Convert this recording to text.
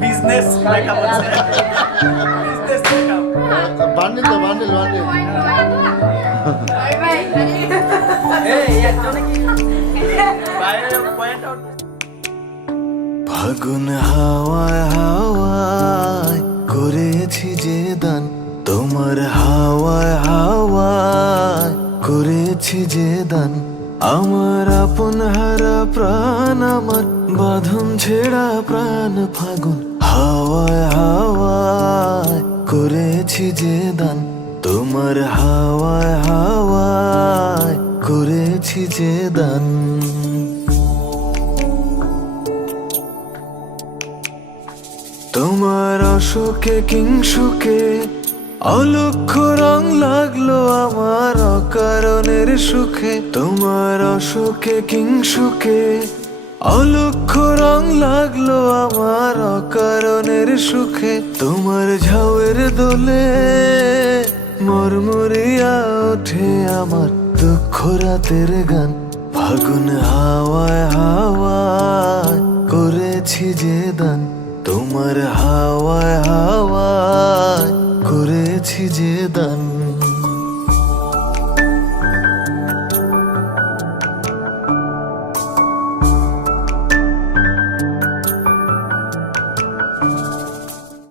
Business breakup হচ্ছে। Business breakup bundle তো bundle bundle এই একজনে কি বাইরে পয়েন্ট আউট ফাগুন হাওয়ায় হাওয়ায় করেছি যে দান। তোমার হাওয়ায় হাওয়ায় করেছি যে দান। আমার আপন হারা প্রাণ আমার বাঁধন ছেড়া প্রাণ ফাগুন। হাওয়ায় হাওয়ায় করেছি যে দান। তোমার হাওয়ায় হাওয়ায় করেছি যে দান। তোমার অশোকে, কিংসুকে অলক্ষ রং লাগল আমার অকারণের সুখে। তোমার অশোকে, কিংসুকে অলক্ষ রং লাগল আমার অকারণের সুখে। তোমার ঝাউয়ের দোলে মরমরিয়া ওঠে আমার দুঃখ রাতের গান। ফাগুন হাওয়ায় হাওয়ায় করেছি যে দান। তোমার হাওয়ায় হাওয়ায় করেছি যে দান।